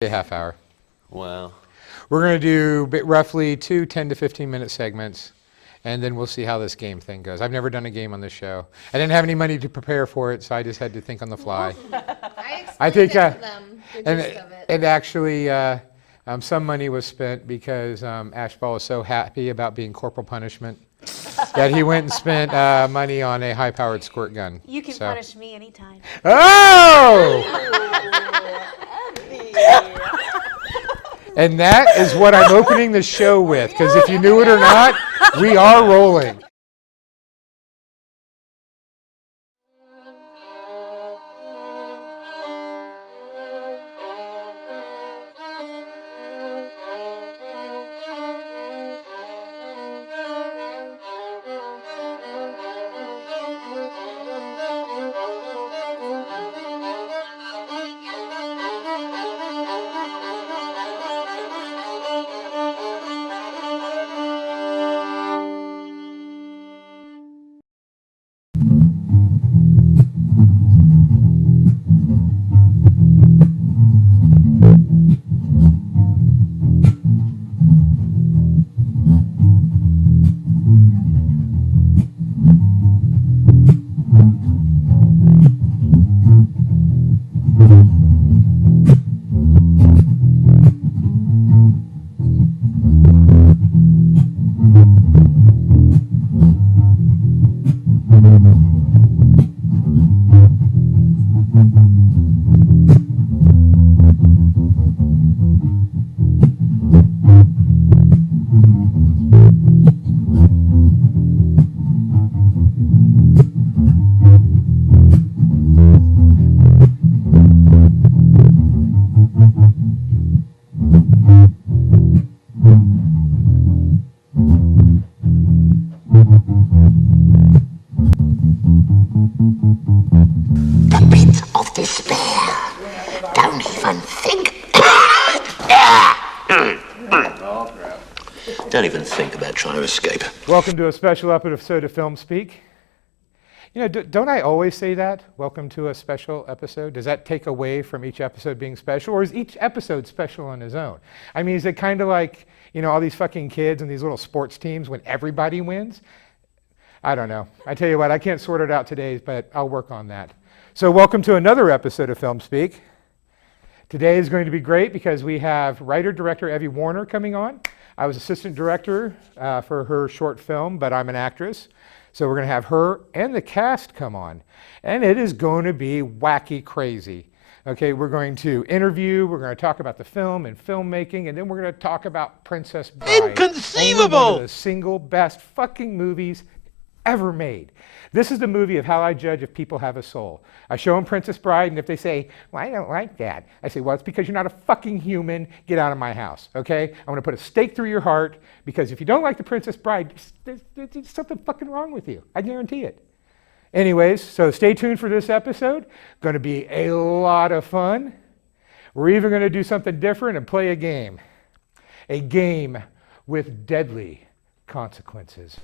A half hour. Wow. We're going to do roughly 2 10 to 15 minute segments, and then we'll see how this game thing goes. I've never done a game on this show. I didn't have any money to prepare for it, so I just had to think on the fly. I explained it to them, the gist of it. And actually, some money was spent because Ashball was so happy about being corporal punishment that he went and spent money on a high-powered squirt gun. You can punish me anytime. Oh! And that is what I'm opening the show with, because if you knew it or not, we are rolling. Don't even think about trying to escape. Welcome to a special episode of Film Speak. You know, don't I always say that? Welcome to a special episode. Does that take away from each episode being special, or is each episode special on its own? I mean, is it kind of like, you know, all these fucking kids and these little sports teams when everybody wins? I don't know. I tell you what, I can't sort it out today, but I'll work on that. So welcome to another episode of Film Speak. Today is going to be great because we have writer-director Evie Warner coming on. I was assistant director for her short film, but I'm an actress. So we're going to have her and the cast come on. And it is going to be wacky crazy. Okay, we're going to interview, we're going to talk about the film and filmmaking, and then we're going to talk about Princess Bride. Inconceivable! One of the single best fucking movies ever made. This is the movie of how I judge if people have a soul. I show them Princess Bride, and if they say, well, I don't like that, I say, well, it's because you're not a fucking human. Get out of my house, okay? I'm going to put a stake through your heart, because if you don't like the Princess Bride, there's something fucking wrong with you. I guarantee it. Anyways, so stay tuned for this episode. Going to be a lot of fun. We're even going to do something different and play a game. A game with deadly consequences.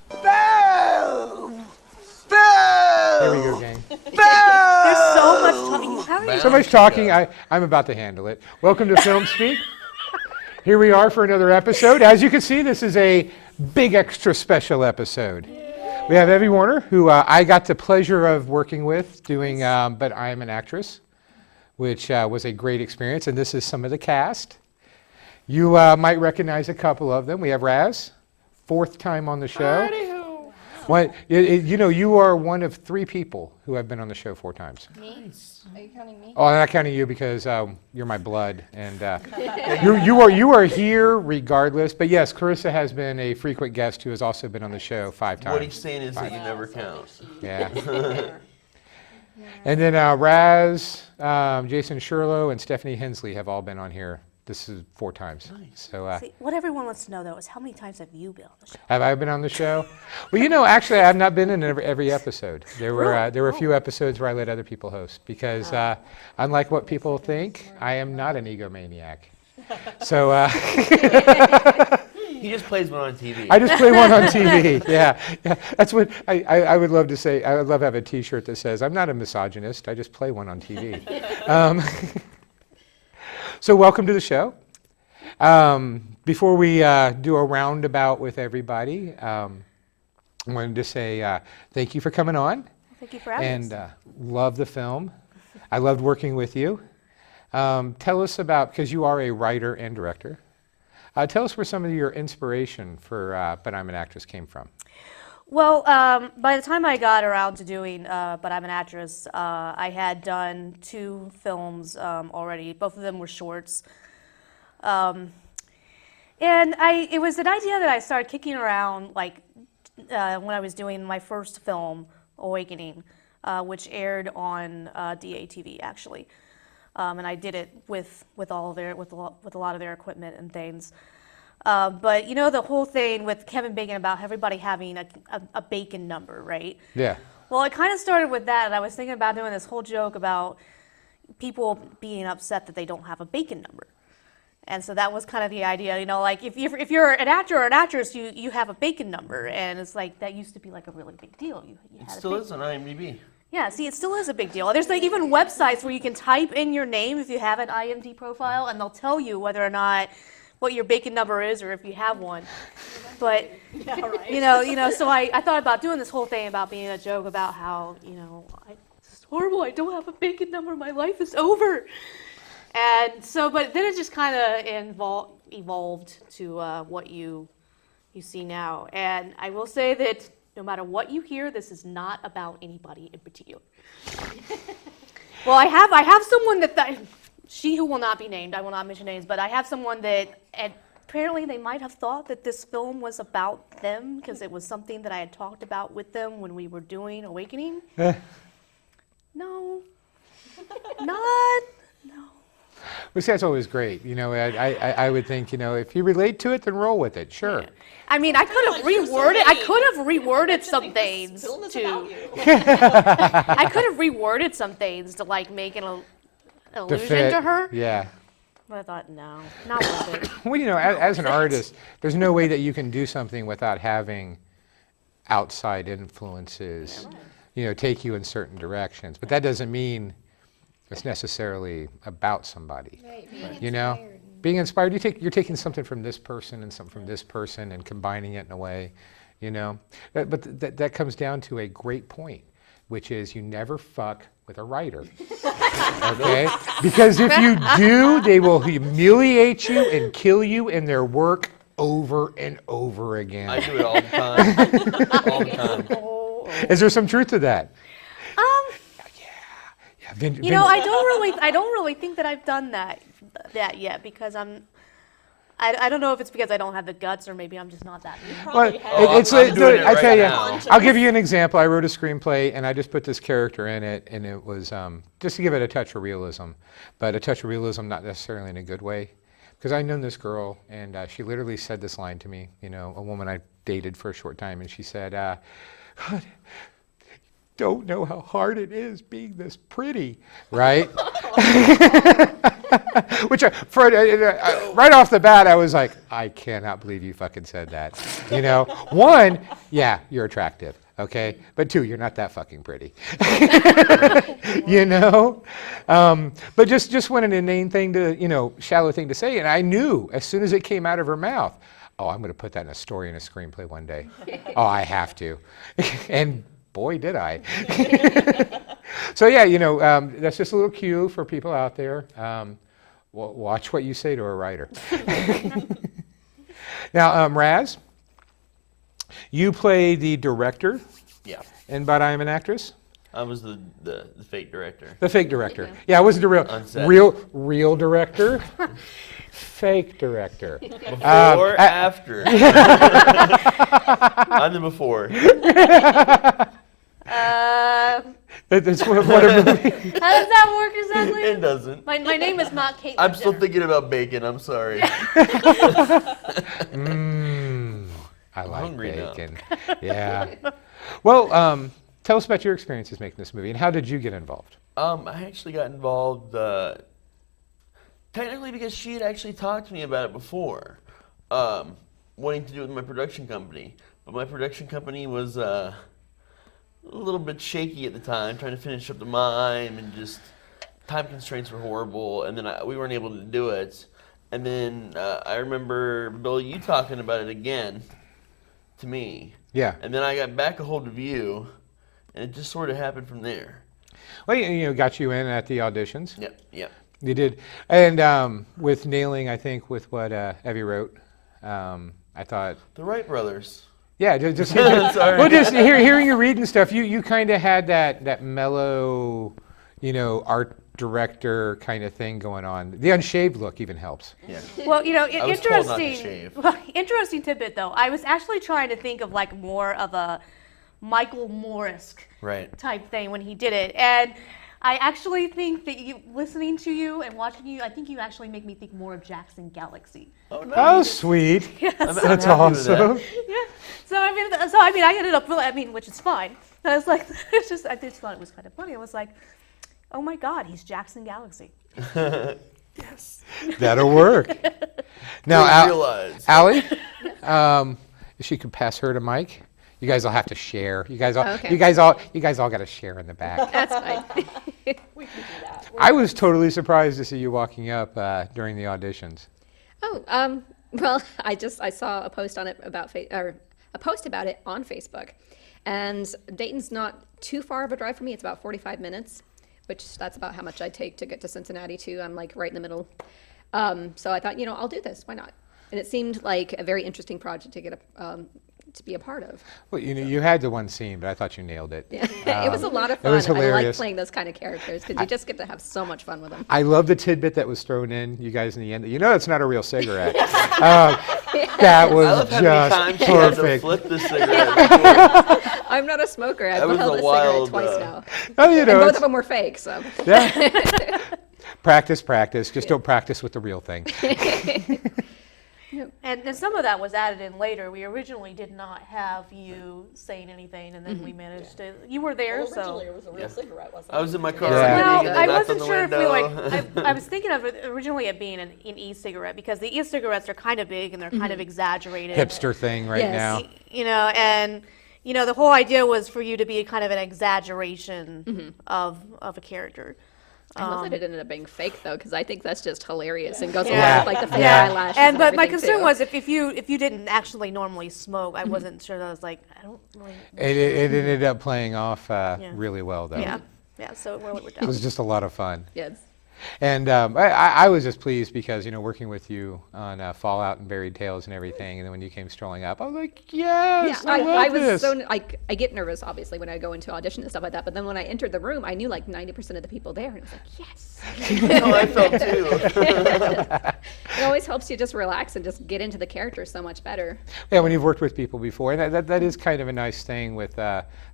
There we go, gang. There's so much talking. How are you? So much talking, I'm about to handle it. Welcome to Film Speak. Here we are for another episode. As you can see, this is a big extra special episode. We have Evie Warner, who I got the pleasure of working with, doing But I Am an Actress, which was a great experience, and this is some of the cast. You might recognize a couple of them. We have Raz, 4th time on the show. You know, you are one of 3 people who have been on the show 4 times. Me? Are you counting me? Oh, I'm not counting you because you're my blood, and you are here regardless. But yes, Carissa has been a frequent guest who has also been on the show 5 times. What he's saying is that you never count. Yeah. And then Raz, Jason Sherlow, and Stephanie Hensley have all been on here. This is 4 times. Nice. So, See, what everyone wants to know, though, is how many times have you been on the show? have I been on the show? Well, you know, actually, I've not been in every episode. There were a few episodes where I let other people host because, unlike what people think, I am not an egomaniac. So He just plays one on TV. I just play one on TV. Yeah. That's what I would love to say. I would love to have a T-shirt that says, "I'm not a misogynist. I just play one on TV." So welcome to the show. Before we do a roundabout with everybody, I wanted to say thank you for coming on. Thank you for having us. And love the film. I loved working with you. Tell us about, because you are a writer and director, tell us where some of your inspiration for But I'm an Actress came from. Well, by the time I got around to doing But I'm an Actress, I had done 2 films already. Both of them were shorts. And it was an idea that I started kicking around like when I was doing my first film, Awakening, which aired on DATV actually. And I did it with a lot of their equipment and things. But you know the whole thing with Kevin Bacon about everybody having a bacon number, right? Yeah. Well, it kind of started with that, and I was thinking about doing this whole joke about people being upset that they don't have a bacon number. And so that was kind of the idea, you know, like if you're an actor or an actress, you have a bacon number, and it's like that used to be like a really big deal. You It had still is on IMDb. Yeah, see, it still is a big deal. There's like even websites where you can type in your name if you have an IMDb profile, and they'll tell you whether or not what your bacon number is or if you have one. But Yeah, right. you know, so I thought about doing this whole thing about being a joke about how, you know, it's horrible, I don't have a bacon number, my life is over. And so, but then it just kind of evolved to what you see now. And I will say that no matter what you hear, this is not about anybody in particular. Well, I have someone that she who will not be named, I will not mention names, but I have someone that apparently they might have thought that this film was about them because it was something that I had talked about with them when we were doing Awakening. No, no. Well, see, that's always great. You know, I would think, you know, if you relate to it, then roll with it. Sure. Yeah. I mean, I could have reworded. I could have reworded some things to. I could have reworded some things to like make an allusion to her. Yeah. But I thought, no, not worth it. Well, you know, as an artist, there's no way that you can do something without having outside influences, you know, take you in certain directions. But that doesn't mean it's necessarily about somebody. Right, You know, being inspired, you're taking something from this person and something from this person and combining it in a way, you know. But that comes down to a great point, which is you never fuck with a writer, okay? Because if you do, they will humiliate you and kill you in their work over and over again. I do it all the time. All the time. Is there some truth to that? Yeah, You know, I don't really think that I've done that yet because I don't know if it's because I don't have the guts or maybe I'm just not that. Well, I'm doing it I right tell you, now. I'll give you an example. I wrote a screenplay and I just put this character in it, and it was just to give it a touch of realism, but a touch of realism not necessarily in a good way, because I known this girl and she literally said this line to me. You know, a woman I dated for a short time, and she said, "God, don't know how hard it is being this pretty," right? Which, right off the bat, I was like, I cannot believe you fucking said that. You know, 1, yeah, you're attractive, okay? But 2, you're not that fucking pretty. You know? But just what an inane thing to, you know, shallow thing to say. And I knew as soon as it came out of her mouth, oh, I'm going to put that in a story in a screenplay one day. Oh, I have to. And boy, did I. So yeah, you know, that's just a little cue for people out there. Watch what you say to a writer. Now, Raz, you play the director Yeah. in But I Am an Actress? I was the fake director. The fake director. Yeah, I wasn't the On set. real director. Fake director. Before, after. I'm the before. That's what a movie. How does that work exactly? It doesn't. My name is not Caitlyn I'm still Jenner. thinking about bacon. I'm sorry. I like hungry now. bacon. Yeah. Well, tell us about your experiences making this movie, and how did you get involved? I actually got involved technically because she had actually talked to me about it before, wanting to do it with my production company. But my production company was a little bit shaky at the time, trying to finish up the mime and just time constraints were horrible, and then we weren't able to do it. And then I remember, Bill, you talking about it again to me. Yeah. And then I got back a hold of you, and it just sort of happened from there. Well, got you in at the auditions. Yep. You did. And with nailing, I think, with what Evie wrote, I thought... The Wright brothers. Yeah, just Sorry. well, just hearing you read and stuff, you kind of had that mellow, art director kind of thing going on. The unshaved look even helps. Yeah. Well, I was told not to shave. interesting tidbit though. I was actually trying to think of like more of a Michael Morris type thing when he did it, and I actually think that listening to you and watching you, I think you actually make me think more of Jackson Galaxy. Oh, nice. Oh, sweet. Yes. That's awesome. Yeah. So I mean, I ended up really, which is fine. But I was like, I just thought it was kind of funny. I was like, oh my God, he's Jackson Galaxy. Yes. That'll work. Now, Allie, if she could pass her to Mike. You guys will have to share. You guys all got to share in the back. That's fine. We can do that. I was totally surprised to see you walking up during the auditions. Oh, well, I saw a post on it about a post about it on Facebook, and Dayton's not too far of a drive for me. It's about 45 minutes, which that's about how much I take to get to Cincinnati too. I'm like right in the middle. So I thought, I'll do this. Why not? And it seemed like a very interesting project to get to be a part of. Well, you had the one scene, but I thought you nailed it. Yeah. It was a lot of fun. It was I like hilarious. playing those kind of characters because you just get to have so much fun with them. I love the tidbit that was thrown in, you guys, in the end. It's not a real cigarette. That was I love how many just times she had to perfect. flip the cigarette. I'm not a smoker. I've That was held a a wild, cigarette twice now. Oh, And both it's- of them were fake, so. Yeah. Practice. Just don't practice with the real thing. And then some of that was added in later. We originally did not have you saying anything, and then we managed to. You were there, so. Originally, it was a real cigarette, wasn't it? I was in my car. Yeah. reading No, it, I knocked on wasn't the sure if we window. I was thinking of it originally it being an e-cigarette because the e-cigarettes are kind of big and they're kind of exaggerated. Hipster thing right Yes. now. And the whole idea was for you to be kind of an exaggeration of a character. I love that it ended up being fake though, because I think that's just hilarious and goes Yeah. along with like the fake Yeah. eyelashes. And but my everything, concern too. was if you didn't actually normally smoke, I wasn't sure that I was like I don't really. It ended up playing off really well, though. Yeah. So it really worked It out. was just a lot of fun. Yes. And I was just pleased because, working with you on Fallout and Buried Tales and everything, and then when you came strolling up, I was like, yes, Yeah, I love was this. so I get nervous obviously when I go into audition and stuff like that, but then when I entered the room, I knew like 90% of the people there, and I was like, yes. Oh, I felt too. It always helps you just relax and just get into the character so much better. Yeah, when you've worked with people before, and that is kind of a nice thing with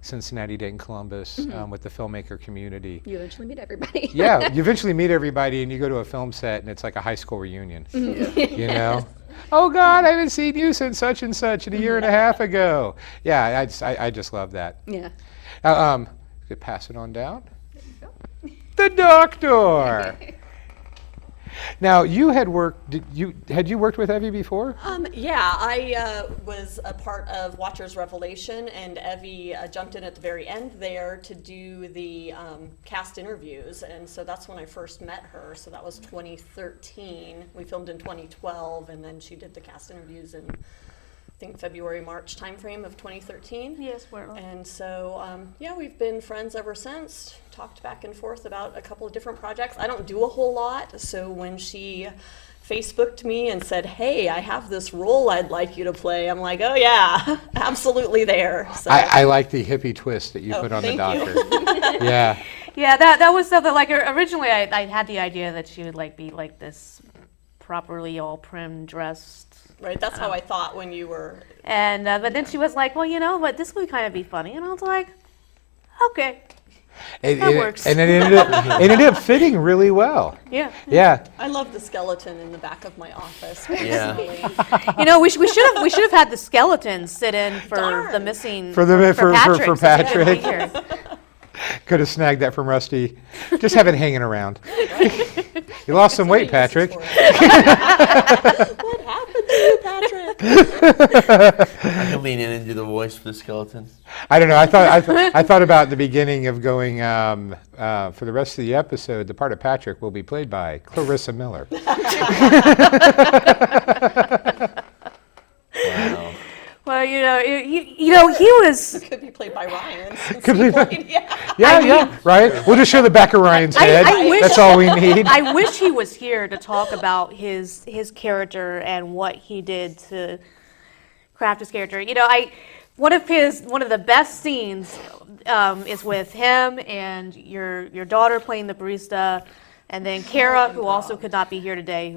Cincinnati, Dayton, Columbus, with the filmmaker community. You eventually meet everybody. Yeah, you eventually meet everybody, and you go to a film set, and it's like a high school reunion. Oh God, I haven't seen you since such and such a year and a half ago. Yeah, I just love that. Yeah. Could pass it on down. The doctor. Now you had worked. Had you worked with Evie before? Yeah, I was a part of Watcher's Revelation, and Evie jumped in at the very end there to do the cast interviews, and so that's when I first met her. So that was 2013. We filmed in 2012, and then she did the cast interviews in, I think, February, March timeframe of 2013. Yes, we're. And so, yeah, we've been friends ever since. Talked back and forth about a couple of different projects. I don't do a whole lot, so when she Facebooked me and said, hey, I have this role I'd like you to play, I'm like, oh yeah, absolutely there. So. I like the hippie twist that you put on the thank doctor. you. Yeah. Yeah, that was something like originally I had the idea that she would like be like this properly all prim dressed. Right, that's how I thought when you were. And but then she was like, well, but this would kind of be funny, and I was like, okay. That works. And it ended up fitting really well. Yeah. Yeah. I love the skeleton in the back of my office. Yeah. Personally. We should have had the skeleton sit in for Darn. the missing For Patrick. for since he couldn't be Patrick. here. Could have snagged that from Rusty. Just have it hanging around. You lost some weight, Patrick. What happened to you, Patrick? I can lean in and do the voice. voice for the skeleton? I don't know. I thought about the beginning of going for the rest of the episode. The part of Patrick will be played by Clarissa Miller. Wow. Well, he was. Could be played by Ryan. since Could he be- played- yeah. Yeah, right. We'll just show the back of Ryan's head. I wish- That's all we need. I wish he was here to talk about his character and what he did to craft his character. One of the best scenes is with him and your daughter playing the barista, and then Kara, who also could not be here today,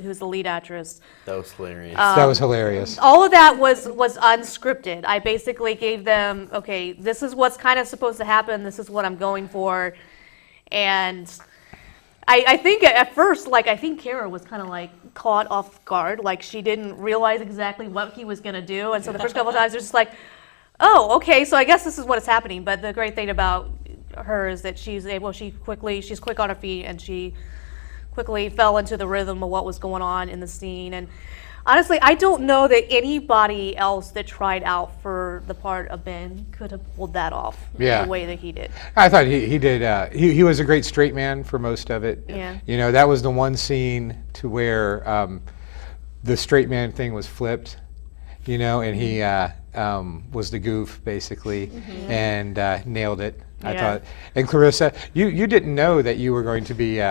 who's the lead actress. That was hilarious. That was hilarious. All of that was unscripted. I basically gave them, okay, this is what's kind of supposed to happen. This is what I'm going for, and I think at first, I think Kara was kind of caught off guard, she didn't realize exactly what he was gonna do, and so the first couple of times they're just oh, okay, so I guess this is what is happening. But the great thing about her is that she's quick on her feet, and she quickly fell into the rhythm of what was going on in the scene. And honestly, I don't know that anybody else that tried out for the part of Ben could have pulled that off the way that he did. I thought he did. He was a great straight man for most of it. Yeah. That was the one scene to where the straight man thing was flipped, and he was the goof basically, and nailed it. I thought. And Clarissa, you didn't know that you were going to be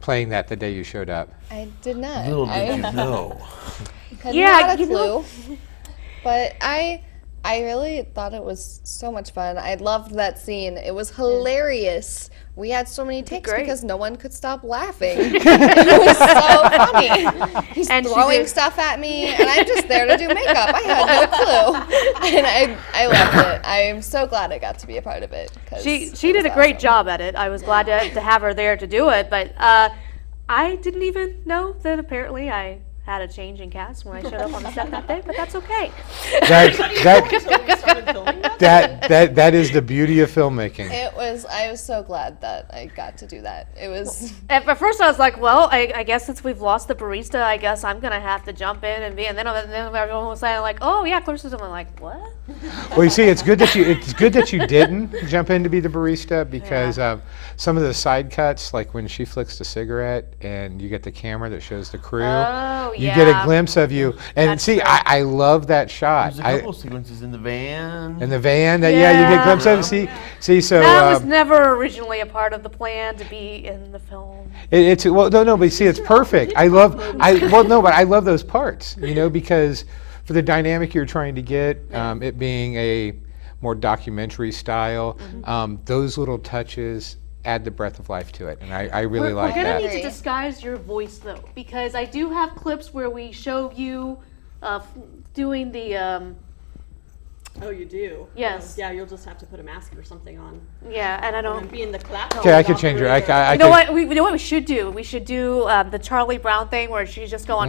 playing that the day you showed up. I did not. Little did you know. Not a clue. But I really thought it was so much fun. I loved that scene. It was hilarious. We had so many takes because no one could stop laughing. It was so funny. He's throwing stuff at me, and I'm just there to do makeup. I had no clue. And I loved it. I'm so glad I got to be a part of it. She did a great job at it. I was glad to have her there to do it, but I didn't even know that apparently I had a change in cast when I showed up on the set that day, but that's okay. That is the beauty of filmmaking. I was so glad that I got to do that. It was. At first, I was like, well, I guess since we've lost the barista, I guess I'm gonna have to jump in and then everyone was saying oh yeah, Clarissa's. I'm like, what? Well, you see, it's good that you didn't jump in to be the barista because some of the side cuts, like when she flicks the cigarette and you get the camera that shows the crew, you get a glimpse of you. And That's see, true. I love that shot. There's a couple sequences in the van. In the van, you get a glimpse of. See, so that was never originally a part of the plan to be in the film. It's but see, it's perfect. I love those parts, because for the dynamic you're trying to get, it being a more documentary style, those little touches add the breath of life to it, and I really like that. We're gonna need to disguise your voice though, because I do have clips where we show you doing the. Oh, you do? Yes. Yeah, you'll just have to put a mask or something on. Yeah, and I don't. And be in the clap. Okay, I could change her. You know what? You know what we should do? We should do the Charlie Brown thing where she's just going.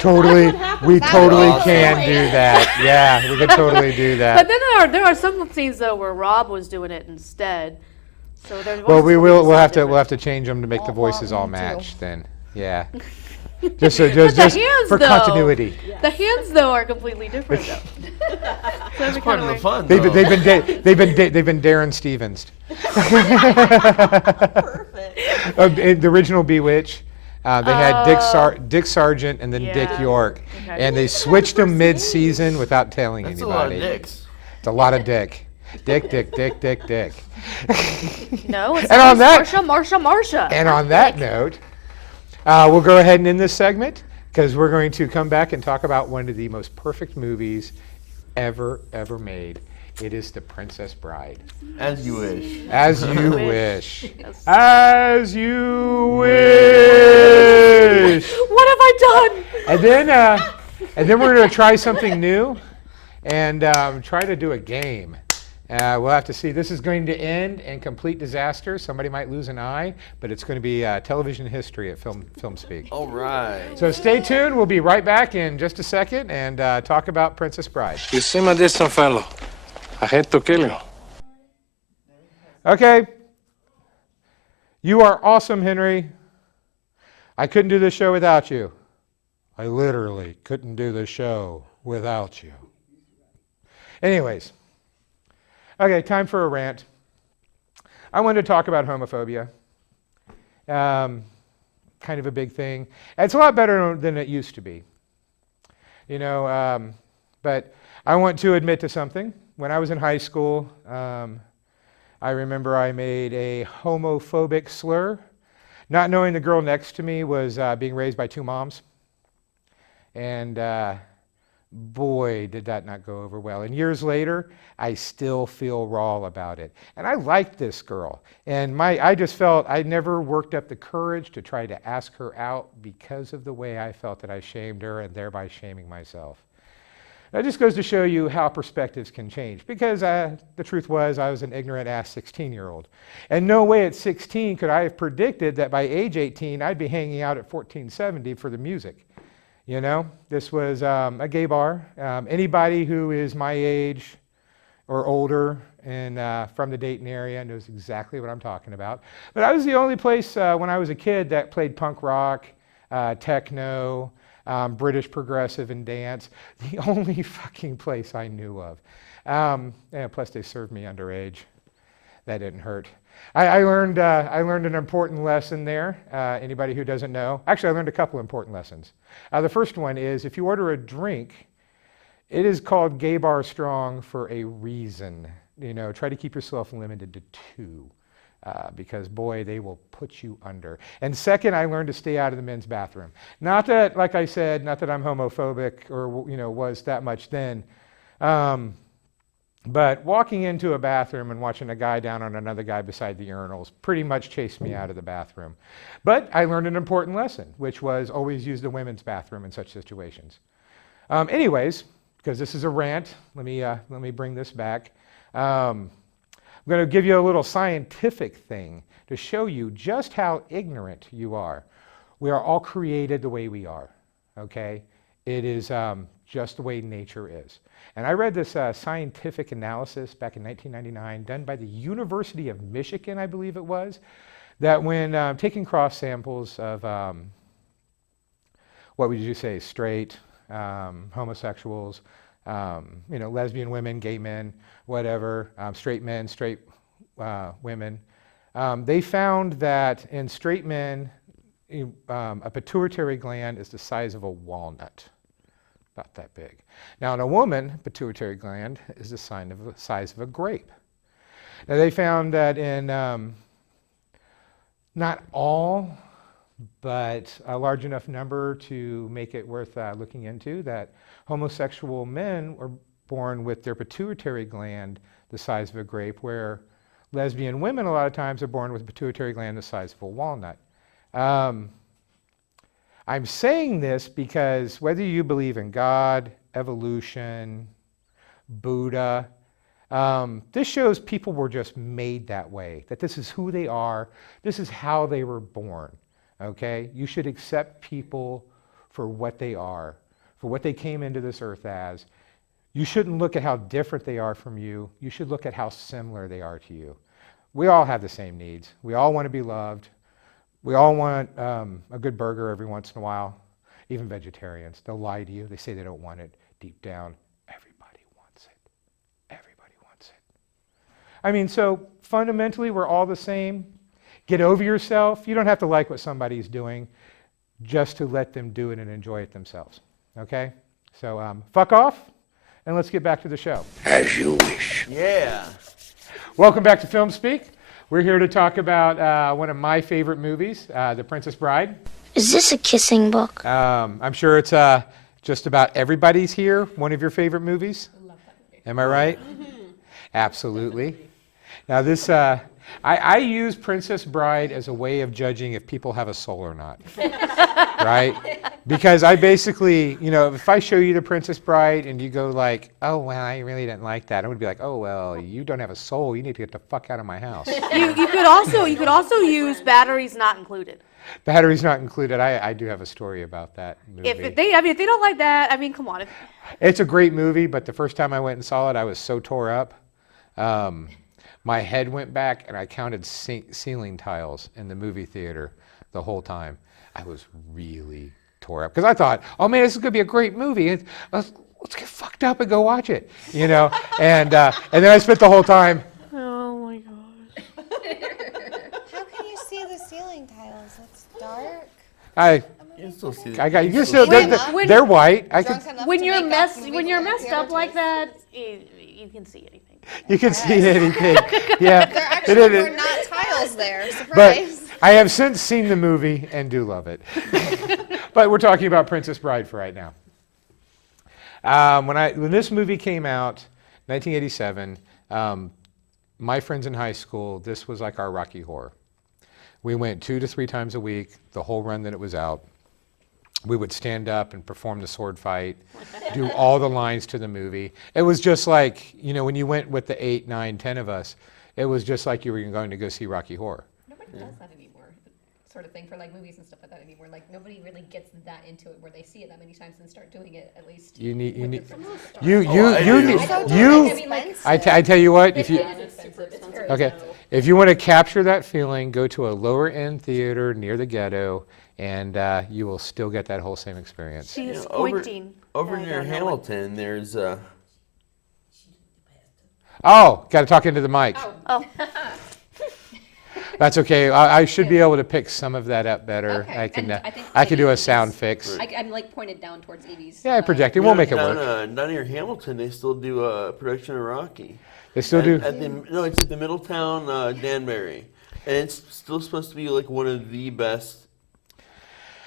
Totally, we totally can do that. Yeah, we can totally do that. But then there are some scenes though where Rob was doing it instead. So well, we'll have to change them to make the voices all match then. Yeah. Just for continuity. Yeah. The hands though are completely different though. That's part of the fun. They've been Darren Stevens. Perfect. The original Bewitch. They had Dick Sargent and then Dick York, and they switched them mid-season without telling anybody. That's a lot of dicks. It's a lot of Dick. Dick. No, it's Marsha. And on that note, we'll go ahead and end this segment because we're going to come back and talk about one of the most perfect movies ever made. It is The Princess Bride. As you wish. As you wish. Yes. As you wish. What have I done? And then we're going to try something new and try to do a game. We'll have to see. This is going to end in complete disaster. Somebody might lose an eye, but it's going to be television history at Film Speak. All right. So stay tuned. We'll be right back in just a second and talk about Princess Bride. You seem a decent fellow. I hate to kill you. Okay. You are awesome, Henry. I couldn't do this show without you. I literally couldn't do the show without you. Anyways, okay, time for a rant. I wanted to talk about homophobia. Kind of a big thing. It's a lot better than it used to be. You know, but I want to admit to something. When I was in high school, I remember I made a homophobic slur, not knowing the girl next to me was being raised by 2 moms. And boy, did that not go over well. And years later, I still feel raw about it. And I liked this girl. And I just felt I never worked up the courage to try to ask her out because of the way I felt that I shamed her and thereby shaming myself. That just goes to show you how perspectives can change. Because the truth was, I was an ignorant-ass 16-year-old. And no way at 16 could I have predicted that by age 18, I'd be hanging out at 1470 for the music. You know, this was a gay bar. Anybody who is my age or older and from the Dayton area knows exactly what I'm talking about. But I was the only place when I was a kid that played punk rock, techno, British progressive and dance. The only fucking place I knew of. Yeah, plus they served me underage. That didn't hurt. I learned an important lesson there. Anybody who doesn't know. Actually, I learned a couple important lessons. The first one is if you order a drink, it is called Gay Bar Strong for a reason. You know, try to keep yourself limited to 2. Because boy, they will put you under. And second, I learned to stay out of the men's bathroom. Not that, like I said, not that I'm homophobic or, you know, was that much then. But walking into a bathroom and watching a guy down on another guy beside the urinals pretty much chased me out of the bathroom. But I learned an important lesson, which was always use the women's bathroom in such situations. Anyways, because this is a rant, let me bring this back. I'm going to give you a little scientific thing to show you just how ignorant you are. We are all created the way we are, okay? It is just the way nature is. And I read this scientific analysis back in 1999 done by the University of Michigan, I believe it was, that when taking cross samples of, what would you say, straight, homosexuals, you know, lesbian women, gay men, whatever, straight men, straight women, they found that in straight men, a pituitary gland is the size of a walnut. Not that big. Now in a woman, pituitary gland is the size of a grape. Now they found that in not all, but a large enough number to make it worth looking into, that homosexual men are born with their pituitary gland the size of a grape, where lesbian women a lot of times are born with a pituitary gland the size of a walnut. I'm saying this because whether you believe in God, evolution, Buddha, this shows people were just made that way, that this is who they are, this is how they were born, okay? You should accept people for what they are, for what they came into this earth as. You shouldn't look at how different they are from you. You should look at how similar they are to you. We all have the same needs. We all want to be loved. We all want a good burger every once in a while. Even vegetarians, they'll lie to you. They say they don't want it. Deep down, everybody wants it. Everybody wants it. I mean, so fundamentally, we're all the same. Get over yourself. You don't have to like what somebody's doing just to let them do it and enjoy it themselves. Okay? So fuck off, and let's get back to the show. As you wish. Yeah. Welcome back to Film Speak. We're here to talk about one of my favorite movies, The Princess Bride. Is this a kissing book? I'm sure it's just about everybody's here. One of your favorite movies? Am I right? Absolutely. Now this, I use Princess Bride as a way of judging if people have a soul or not, right? Because I basically, you know, if I show you The Princess Bride and you go like, oh, well, I really didn't like that, I would be like, oh, well, you don't have a soul. You need to get the fuck out of my house. You could also use batteries not included. Batteries not included. I do have a story about that movie. If they don't like that, I mean, come on. It's a great movie, but the first time I went and saw it, I was so tore up. My head went back and I counted ceiling tiles in the movie theater the whole time. I was really tore up because I thought, oh man, this is gonna be a great movie. Let's get fucked up and go watch it, you know. And then I spent the whole time. Oh my gosh. How can you see the ceiling tiles? It's dark. You can still see You can still. They're white. When you're messed up like that, you can see anything. You can see anything. Yeah. There actually were not tiles there. But Surprise. I have since seen the movie and do love it. But we're talking about Princess Bride for right now. When this movie came out, 1987, my friends in high school, this was like our Rocky Horror. We went 2 to 3 times a week, the whole run that it was out. We would stand up and perform the sword fight, do all the lines to the movie. It was just like, you know, when you went with the 8, 9, 10 of us, it was just like you were going to go see Rocky Horror. Nobody does that anymore, sort of thing, for like movies and stuff like that anymore. Like nobody really gets that into it where they see it that many times and start doing it at least. I tell you what, if you want to capture that feeling, go to a lower end theater near the ghetto, and you will still get that whole same experience. She's pointing. Over near Hamilton, there's Oh, got to talk into the mic. Oh. That's okay. I should be able to pick some of that up better. Okay. I can do a sound fix. I'm like pointed down towards Evie's. Yeah, I projected. We'll make it work. Down near Hamilton, they still do a production of Rocky. They still do? It's at the Middletown Danbury. And it's still supposed to be like one of the best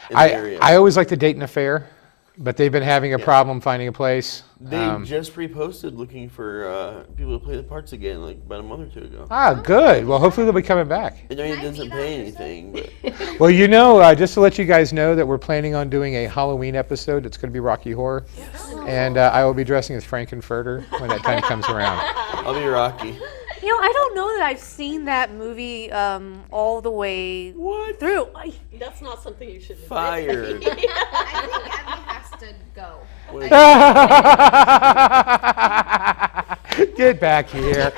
in the area. I always like the Dayton Affair, but they've been having a problem finding a place. They just reposted looking for people to play the parts again, like about a month or 2 ago. Ah, good. Well, hopefully they'll be coming back. I know it doesn't pay anything, but Well, you know, just to let you guys know that we're planning on doing a Halloween episode. It's going to be Rocky Horror. Yes. And I will be dressing as Frankenfurter when that time comes around. I'll be Rocky. You know, I don't know that I've seen that movie all the way through. That's not something you should Fired. I think Abby has to go. Get back here.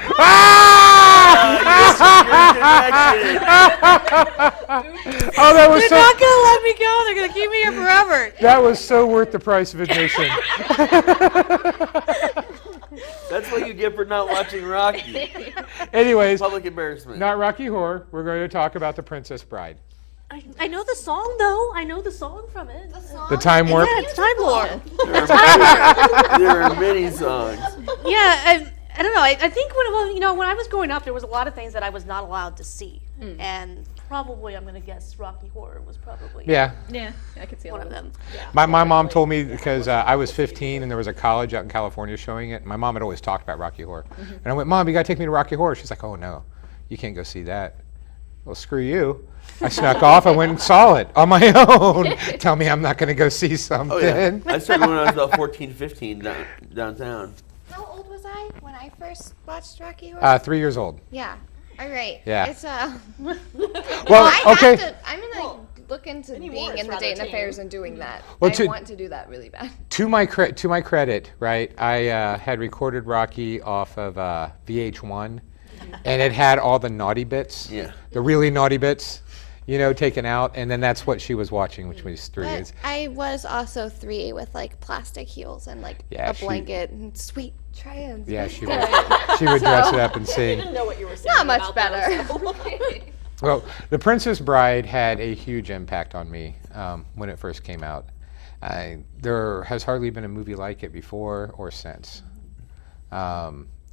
Oh, that was They're not going to let me go. They're going to keep me here forever. That was so worth the price of admission. That's what you get for not watching Rocky. Anyways, Public embarrassment. not Rocky Horror. We're going to talk about The Princess Bride. I know the song, though. I know the song from it. The Time Warp. Yeah, it's Time Warp. There are many songs. Yeah, I don't know. I think when I was growing up, there was a lot of things that I was not allowed to see. And probably, I'm going to guess Rocky Horror was probably Yeah. Yeah, I could see one of them. My mom told me because I was 15 and there was a college out in California showing it. My mom had always talked about Rocky Horror. And I went, Mom, you got to take me to Rocky Horror. She's like, oh, no, you can't go see that. Well, screw you. I snuck off. I went and saw it on my own. Tell me I'm not going to go see something. Oh, yeah. I started when I was about 14, 15 downtown. How old was I when I first watched Rocky Horror? 3 years old. Yeah. All right. Yeah. It's Well, okay. I'm gonna look into being in the Dayton Affairs and doing that. Well, I want to do that really bad. To my credit, right? I had recorded Rocky off of VH1, and it had all the naughty bits. Yeah. The really naughty bits, taken out, and then that's what she was watching, which was 3. But I was also 3 with like plastic heels and like a blanket and sweet trans. Yeah, she would dress it up and sing. I didn't know what you were saying. Not much about better. those. Well, The Princess Bride had a huge impact on me when it first came out. There has hardly been a movie like it before or since.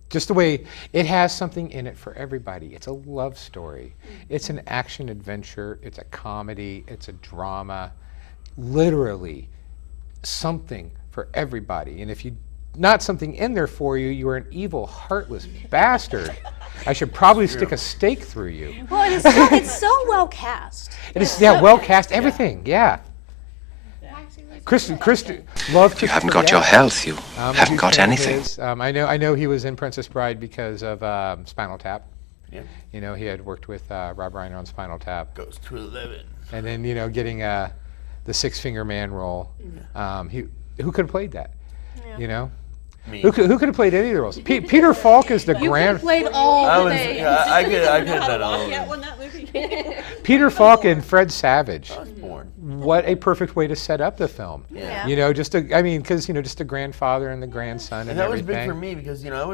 Just the way it has something in it for everybody. It's a love story. It's an action adventure. It's a comedy. It's a drama. Literally something for everybody. And if you not something in there for you, you are an evil, heartless bastard. I should probably stick a stake through you. Well, it's so well cast. It is, well cast, everything, yeah. Chris loved to. You haven't got your health. You haven't got anything. I know he was in Princess Bride because of Spinal Tap. Yeah. He had worked with Rob Reiner on Spinal Tap. Goes to 11. And then getting the Six Finger Man role. Who could have played that? Yeah. Me. Who could have played any of the roles? Peter Falk is the grand. Played all the names. I could have done all of them. Won that movie. Peter Falk and Fred Savage. I was born. what a perfect way to set up the film. Yeah. You know, just a grandfather and the grandson and that was everything. big for me because I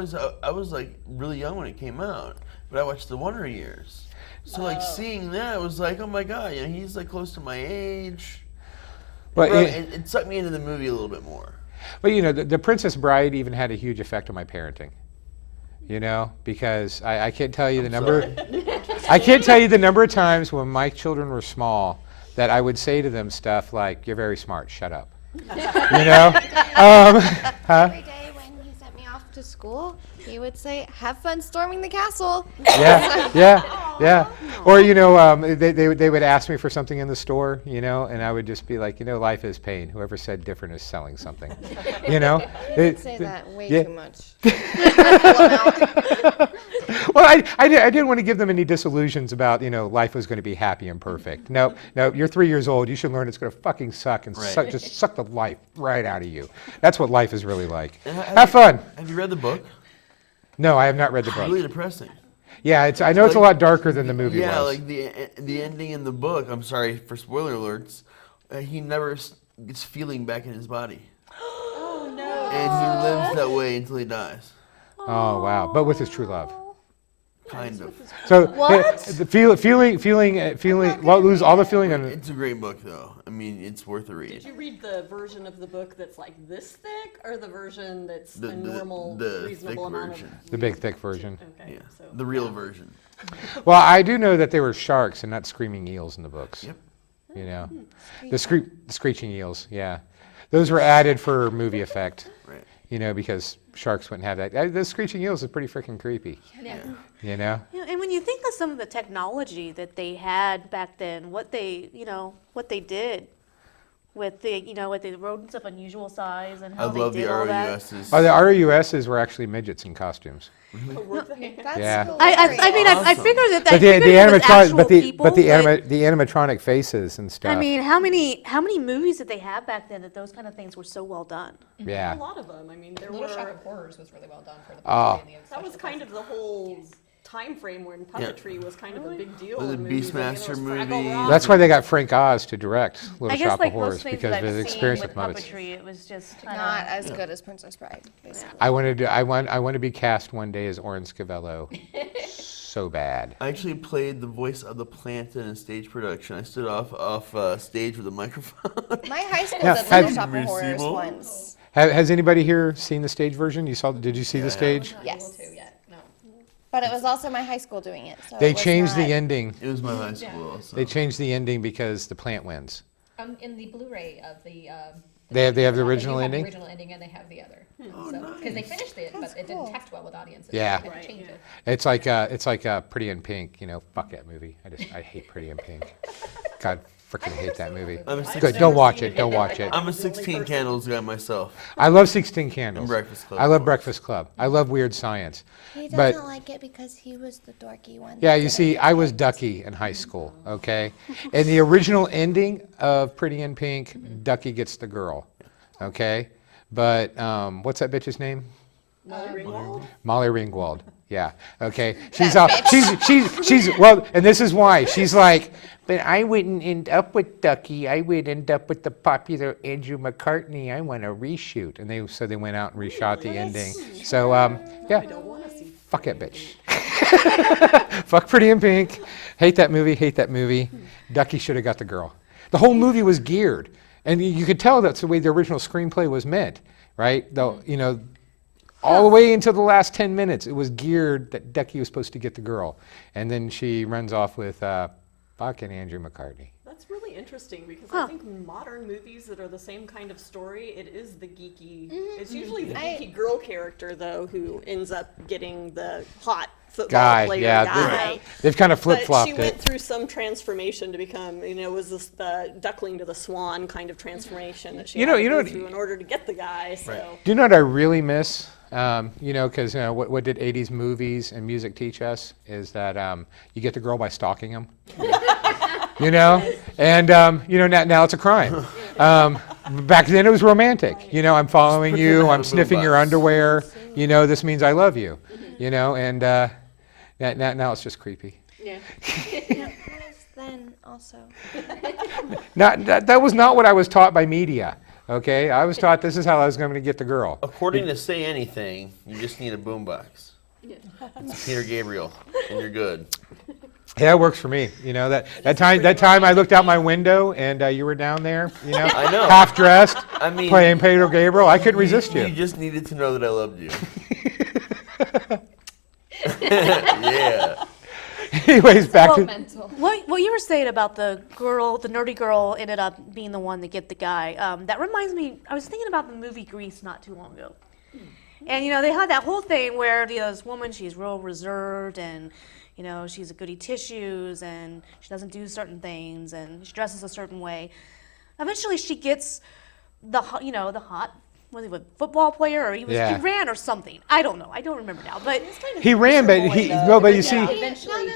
was like really young when it came out, but I watched the Wonder Years. So like seeing that, I was like, oh my god, he's like close to my age. But it sucked me into the movie a little bit more. But the Princess Bride even had a huge effect on my parenting. Because I can't tell you the number. I can't tell you the number of times when my children were small that I would say to them stuff like, "You're very smart. Shut up." Every day when he sent me off to school, he would say, "Have fun storming the castle." Yeah. Or they would ask me for something in the store, and I would just be like, life is pain. Whoever said different is selling something. You would say that way too much. Well, I didn't want to give them any disillusions about life was going to be happy and perfect. No, you're 3 years old. You should learn it's going to fucking suck and just suck the life right out of you. That's what life is really like. Have fun. Have you read the book? No, I have not read the book. Really depressing. Yeah, I know it's a lot darker than the movie was. Yeah, like the ending in the book. I'm sorry for spoiler alerts. He never gets feeling back in his body. Oh no! And he lives that way until he dies. Oh wow! But with his true love. Kind of. So What? the feeling. Well, lose all the feeling on it. It's a great book, though. I mean, it's worth a read. Did you read the version of the book that's like this thick, or the version that's The a normal, thick reasonable amount version. of? The big thick version. Okay. Yeah, So, the real version. Well, I do know that there were sharks and not screaming eels in the books. Yep. The screeching eels. Yeah, those were added for movie effect. Right. Because sharks wouldn't have that. The screeching eels is pretty freaking creepy. Yeah. Yeah, and when you think of some of the technology that they had back then, what they did with the rodents of unusual size and how I love they the did all that. ROUSs. Oh, the ROUSs were actually midgets in costumes. That's Yeah. hilarious. I mean, I Awesome. figured that. But I figured it was actual people, the animatronic faces and stuff. I mean, how many movies did they have back then that those kind of things were so well done? yeah. a lot of them. I mean, there Little were. Shop of Horrors was really well done for the Oh. puppetry and the That was special kind of effects. the whole time frame when puppetry was kind of a big deal. The in movies. I mean, Beastmaster there was movie. Fraggle Rock. That's why they got Frank Oz to direct Little I guess Shop like of Horrors most things because that of I've his seen experience with with Muppets. puppetry, it was just Not as good as Princess Bride, basically. I want to be cast one day as Orin Scavello, so bad. I actually played the voice of the plant in a stage production. I stood off stage with a microphone. My high school Yeah, did Little has- Shop of Horrors Receivable? once. Has anybody here seen the stage version? Did you see the stage? Yes. Too yet. No. But it was also my high school doing it. So They it was changed not- the ending. It was my high school also. They changed the ending because the plant wins. In the Blu-ray of the. They have the they original do have ending? The original ending, and they have the other. Because they finished it, but it cool. didn't test well with audiences. Yeah. So they had to change it. It's like Pretty in Pink. Fuck that movie. I hate Pretty in Pink. God, freaking hate that movie. I'm a Good. 16 Don't watch it. Don't watch it. I'm a 16 Candles guy myself. I love 16 Candles. And Breakfast Club, I of love course. Breakfast Club. I love Weird Science. He But- doesn't like it because he was the dorky one. Yeah, that you didn't see, like I was it. Ducky in high school, okay? And the original ending of Pretty in Pink, Ducky gets the girl, okay? But what's that bitch's name? Molly Ringwald? Molly Ringwald. Yeah. Okay. She's well, and this is why she's like, but I wouldn't end up with Ducky. I would end up with the popular Andrew McCartney. I want to reshoot, and they went out and reshot the ending. So yeah. Fuck that bitch. Fuck Pretty in Pink. Hate that movie. Hate that movie. Ducky should have got the girl. The whole movie was geared, and you could tell that's the way the original screenplay was meant, right? Though all the way into the last 10 minutes, it was geared that Ducky was supposed to get the girl. And then she runs off with fucking Andrew McCartney. That's really interesting because I think modern movies that are the same kind of story, it is the geeky. It's usually the geeky girl character though who ends up getting the hot football player guy. They've kind of But flip-flopped she went through some transformation to become, was this the duckling to the swan kind of transformation that she had to go through in order to get the guy. So. Do you know what I really miss? Because what did 80s movies and music teach us is that you get the girl by stalking them. And now it's a crime. Back then it was romantic. I'm following you. I'm sniffing your underwear. This means I love you. And now it's just creepy. Yeah. What is then also. That was not what I was taught by media. Okay, I was taught this is how I was going to get the girl. According to Say Anything, you just need a boombox. It's Peter Gabriel, and you're good. Yeah, it works for me. You know that time I looked out my window and you were down there. You know, I know. half dressed, I mean, playing Pedro Gabriel. I couldn't resist you. You just needed to know that I loved you. Yeah. Anyways, back to what you were saying about the nerdy girl ended up being the one to get the guy. That reminds me, I was thinking about the movie Grease not too long ago. And, they had that whole thing where this woman, she's real reserved and, she's a goody tissues and she doesn't do certain things and she dresses a certain way. Eventually she gets the hot, was he a football player or he ran or something? I don't know. I don't remember now. But he ran, but you see, Eventually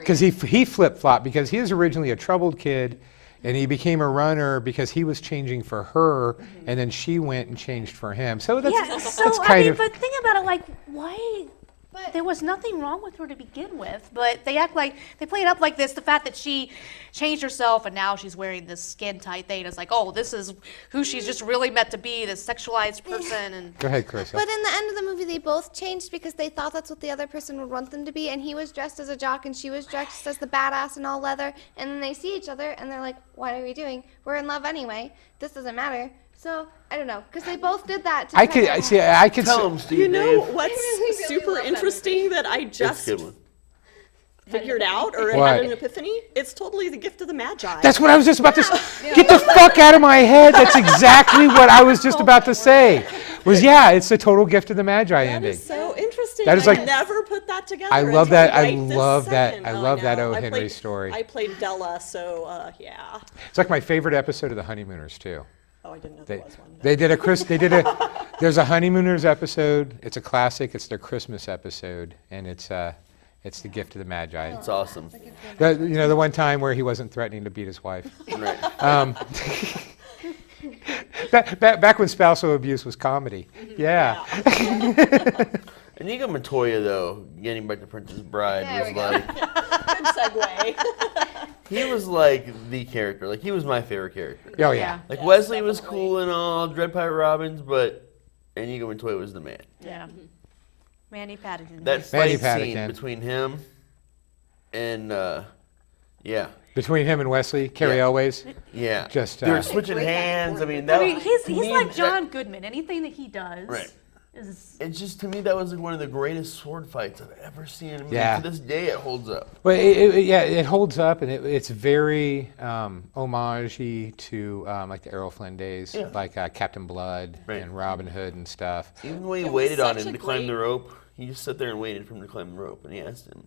because he flip-flopped because he was originally a troubled kid. And he became a runner because he was changing for her, and then she went and changed for him. So that's kind of. But think about it, why? There was nothing wrong with her to begin with, but they act like they play it up like this. The fact that she changed herself and now she's wearing this skin tight thing. It's like, oh, this is who she's just really meant to be, this sexualized person. And go ahead, Carissa. But in the end of the movie, they both changed because they thought that's what the other person would want them to be, and he was dressed as a jock and she was dressed as the badass in all leather, and then they see each other and they're like, what are we doing? We're in love anyway. This doesn't matter. So I don't know, because they both did that. I could tell them, Steve. What's super interesting that I just figured out or had an epiphany? It's totally the gift of the Magi. That's what I was just about to say. Get the fuck out of my head. That's exactly what I was just about to say. It's the total gift of the Magi ending. That is so interesting. That is I never put that together. I love that. I love that. I love that O. Henry story. I played Della, so yeah. It's like my favorite episode of The Honeymooners too. Oh, I didn't know there was one. There's a Honeymooners episode. It's a classic. It's their Christmas episode, and it's the gift of the Magi. It's awesome. The one time where he wasn't threatening to beat his wife. Right. Back when spousal abuse was comedy. Yeah. Inigo Montoya, though, getting back to Princess Bride, was like good segue. He was like the character. Like he was my favorite character. Oh yeah. Like Wesley was cool and all, Dread Pirate Robbins, but Inigo Montoya was the man. Yeah. Mandy Patinkin. That fight scene between him and between him and Wesley, Carrie Elways. Yeah. Just they were switching hands. He's like John Goodman. Anything that he does. Right. It's just, to me, that was like one of the greatest sword fights I've ever seen. I mean, to this day, it holds up. Well, it holds up, and it's very homage-y to like the Errol Flynn days, like Captain Blood and Robin Hood and stuff. Even the way he waited on him to climb the rope, he just sat there and waited for him to climb the rope, and he asked him,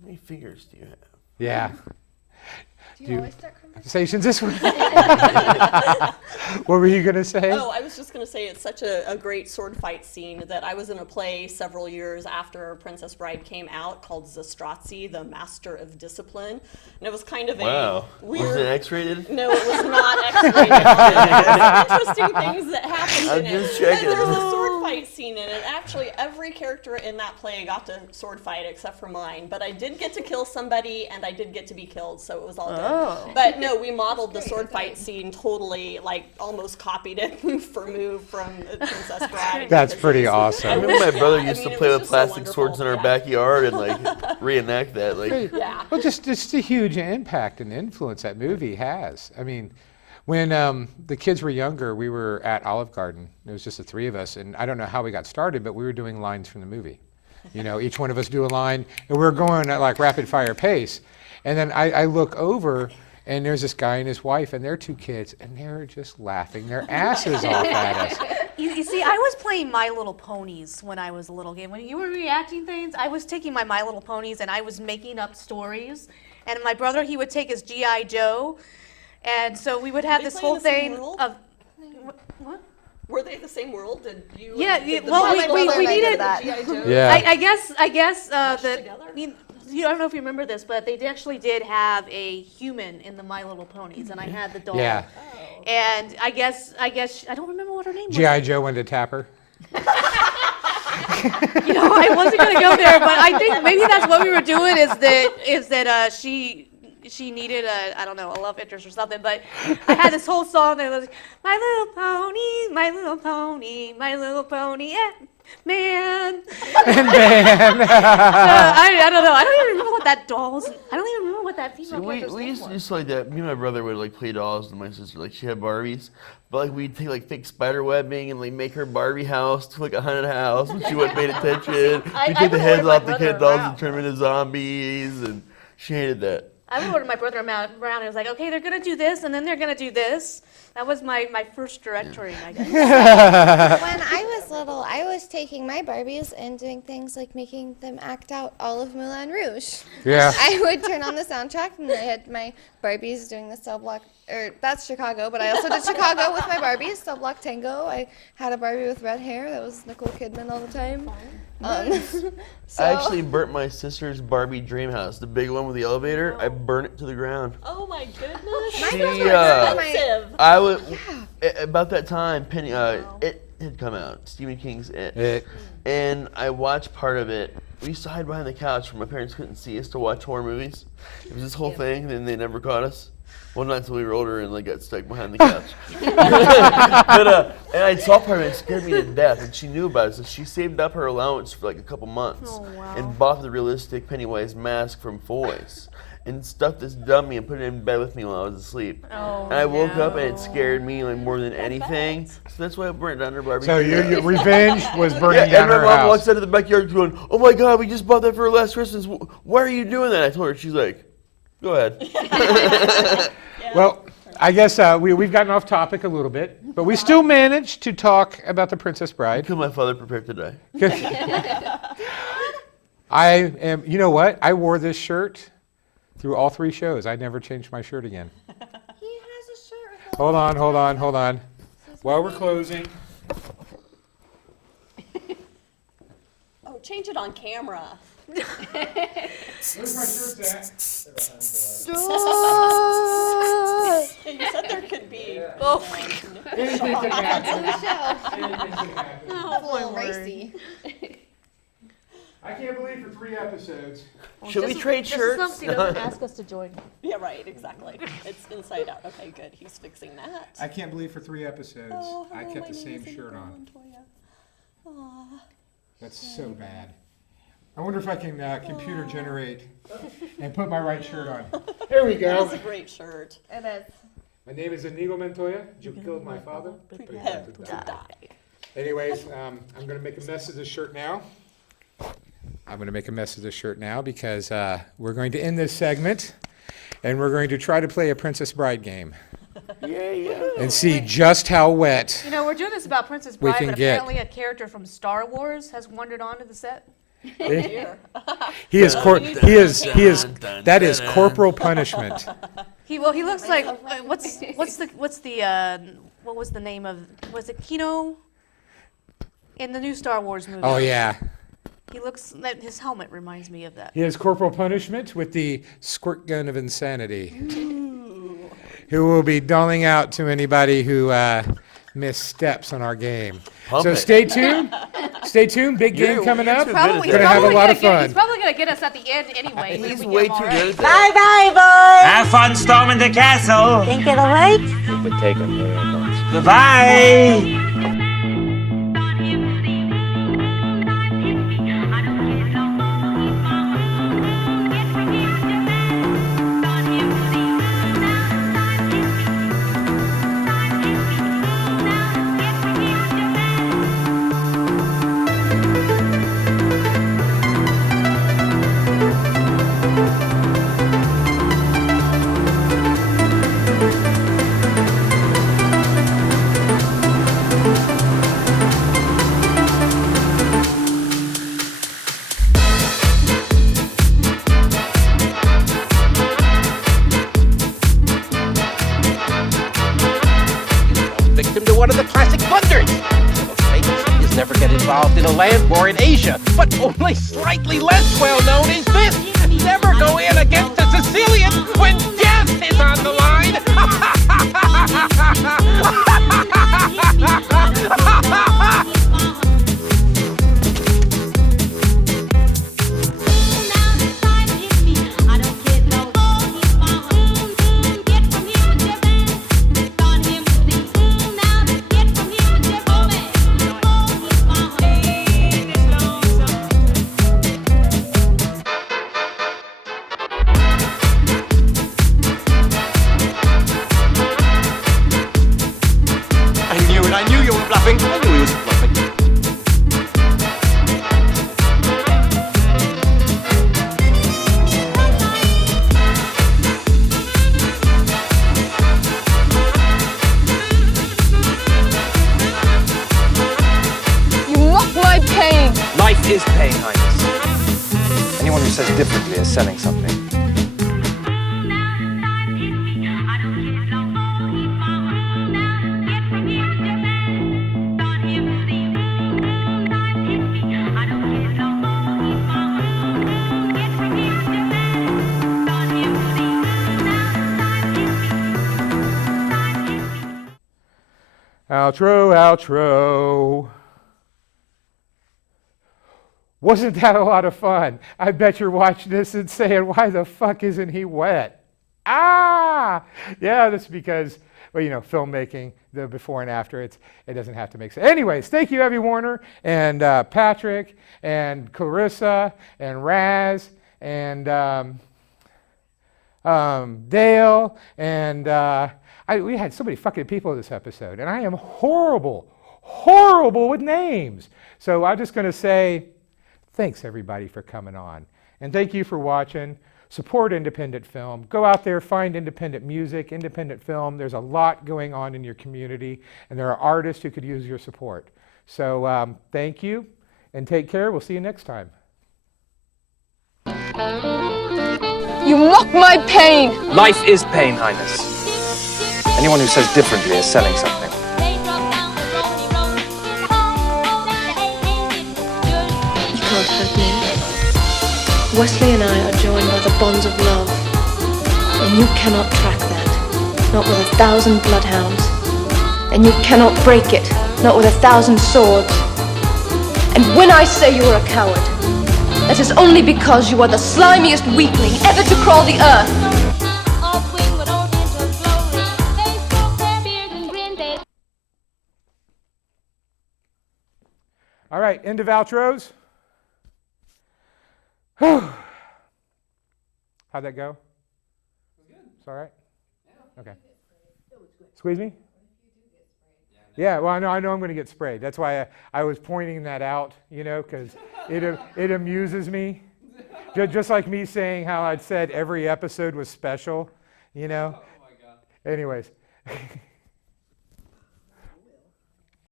how many fingers do you have? Yeah. Do you always start conversations this way? What were you going to say? Oh, I was just going to say it's such a great sword fight scene that I was in a play several years after Princess Bride came out called Zastrozzi, the Master of Discipline. And it was kind of a weird... Was it X-rated? No, it was not X-rated. There's interesting things that happened in it. Checking. There was a sword fight scene in it. Actually, every character in that play got to sword fight except for mine. But I did get to kill somebody, and I did get to be killed, so it was all good. But no, we modeled the sword fight scene totally, like almost copied it move for move from Princess Bride. That's pretty awesome. I remember my brother used to play with plastic swords in our backyard and like reenact that. Like, well, just the huge impact and influence that movie has. I mean, when the kids were younger, we were at Olive Garden. It was just the three of us, and I don't know how we got started, but we were doing lines from the movie. Each one of us do a line, and we were going at like rapid fire pace. And then I look over, and there's this guy and his wife and their two kids, and they're just laughing their asses off at us. You see, I was playing My Little Ponies when I was a little kid. When you were reacting things, I was taking my Little Ponies and I was making up stories. And my brother, he would take his G.I. Joe. And so we would have this whole thing of... What? Were they the same world? Did you? Yeah, well, we needed that. Yeah. I guess I don't know if you remember this, but they actually did have a human in the My Little Ponies, and I had the dog. Yeah. And I guess I don't remember what her name was. G.I. Joe went to tap her. I wasn't gonna go there, but I think maybe that's what we were doing. Is that she she needed a love interest or something. But I had this whole song that was my little pony, my little pony, my little pony, yeah, man. Man. I don't know. I don't even remember what that doll's. I don't even remember what that female character's We name used to was. do like that. Me and my brother would like play dolls, and my sister she had Barbies. But like we'd take like fake spider webbing and like make her Barbie house to like a haunted house, but she wasn't paying attention. We'd take the heads off the kid dolls and turn them into zombies, and she hated that. I would order my brother around and it was like, okay, they're gonna do this, and then they're gonna do this. That was my first directory, I guess. When I was little, I was taking my Barbies and doing things like making them act out all of Moulin Rouge. Yeah. I would turn on the soundtrack, and I had my Barbies doing the cell block, or that's Chicago, but I also did Chicago with my Barbies, cell block tango. I had a Barbie with red hair. That was Nicole Kidman all the time. So, I actually burnt my sister's Barbie dream house, the big one with the elevator. I burnt it to the ground. Oh my goodness. I would about that time. Penny, It had come out. Stephen King's It. And I watched part of it. We used to hide behind the couch where my parents couldn't see us to watch horror movies. It was this whole thing, and they never caught us. Well, not until we were older and like got stuck behind the couch. But and I saw part of it, it scared me to death, and she knew about it, so she saved up her allowance for like a couple months and bought the realistic Pennywise mask from Foy's and stuffed this dummy and put it in bed with me while I was asleep. And I woke up and it scared me like more than anything. So that's why I burnt down her Barbie. So your revenge was burning down her house. And my mom walks out of the backyard going, "Oh my God, we just bought that for her last Christmas. Why are you doing that?" I told her. She's like, "Go ahead." Well, I guess we've gotten off topic a little bit, but we still managed to talk about The Princess Bride. Until my father prepared to die. You know what? I wore this shirt through all 3 shows. I never changed my shirt again. he has a shirt. Hold on. While we're closing. Oh, change it on camera. Where's my shirt at? You said there could be. Anything can happen. Oh, racy. I can't believe for 3 episodes. Should we trade shirts? Something doesn't ask us to join. Yeah, right, exactly. It's inside out. Okay, good. He's fixing that. I can't believe for 3 episodes I kept the same shirt on. That's so bad. I wonder if I can computer generate and put my right shirt on. Here we go. That's a great shirt. It is. My name is Inigo Montoya. You killed my father. Prepare to die. Anyways, I'm going to make a mess of this shirt now. Because we're going to end this segment, and we're going to try to play a Princess Bride game. And see just how wet. You know, we're doing this about Princess Bride, but apparently a character from Star Wars has wandered onto the set. He is that is corporal punishment. He looks like what was the name of, was it Kino in the new Star Wars movie? Oh yeah. He looks, his helmet reminds me of that. He has corporal punishment with the squirt gun of insanity. Who will be doling out to anybody who missteps on our game. So stay tuned. Stay tuned. Big game coming up. We're going to have a lot of fun. He's probably going to get us at the end anyway. He's way too good. Bye-bye, boys. Have fun storming the castle. Think it'll wait? It would take a miracle. Goodbye. One of the classic blunders. Most famous is never get involved in a land war in Asia, but only slightly less well known is this: never go in against a Sicilian when death is on the line. selling something. Outro, outro. Wasn't that a lot of fun? I bet you're watching this and saying, why the fuck isn't he wet? Ah! Yeah, that's because, well, you know, filmmaking, the before and after, it doesn't have to make sense. Anyways, thank you, Evie Warner, and Patrick, and Clarissa, and Raz, and Dale, and we had so many fucking people this episode, and I am horrible with names. So I'm just going to say, thanks everybody for coming on. And thank you for watching. Support independent film. Go out there, find independent music, independent film. There's a lot going on in your community, and there are artists who could use your support. So thank you, and take care. We'll see you next time. You mock my pain! Life is pain, Highness. Anyone who says differently is selling something. You can't hurt me. Wesley and I are joined by the bonds of love, and you cannot track that, not with 1,000 bloodhounds. And you cannot break it, not with 1,000 swords. And when I say you are a coward, that is only because you are the slimiest weakling ever to crawl the earth. All right, end of outros. How'd that go? It's all right? Okay. Squeeze me? Yeah, well, I know I'm going to get sprayed. That's why I was pointing that out, you know, because it amuses me. Just like me saying how I'd said every episode was special, you know. Oh my God. Anyways.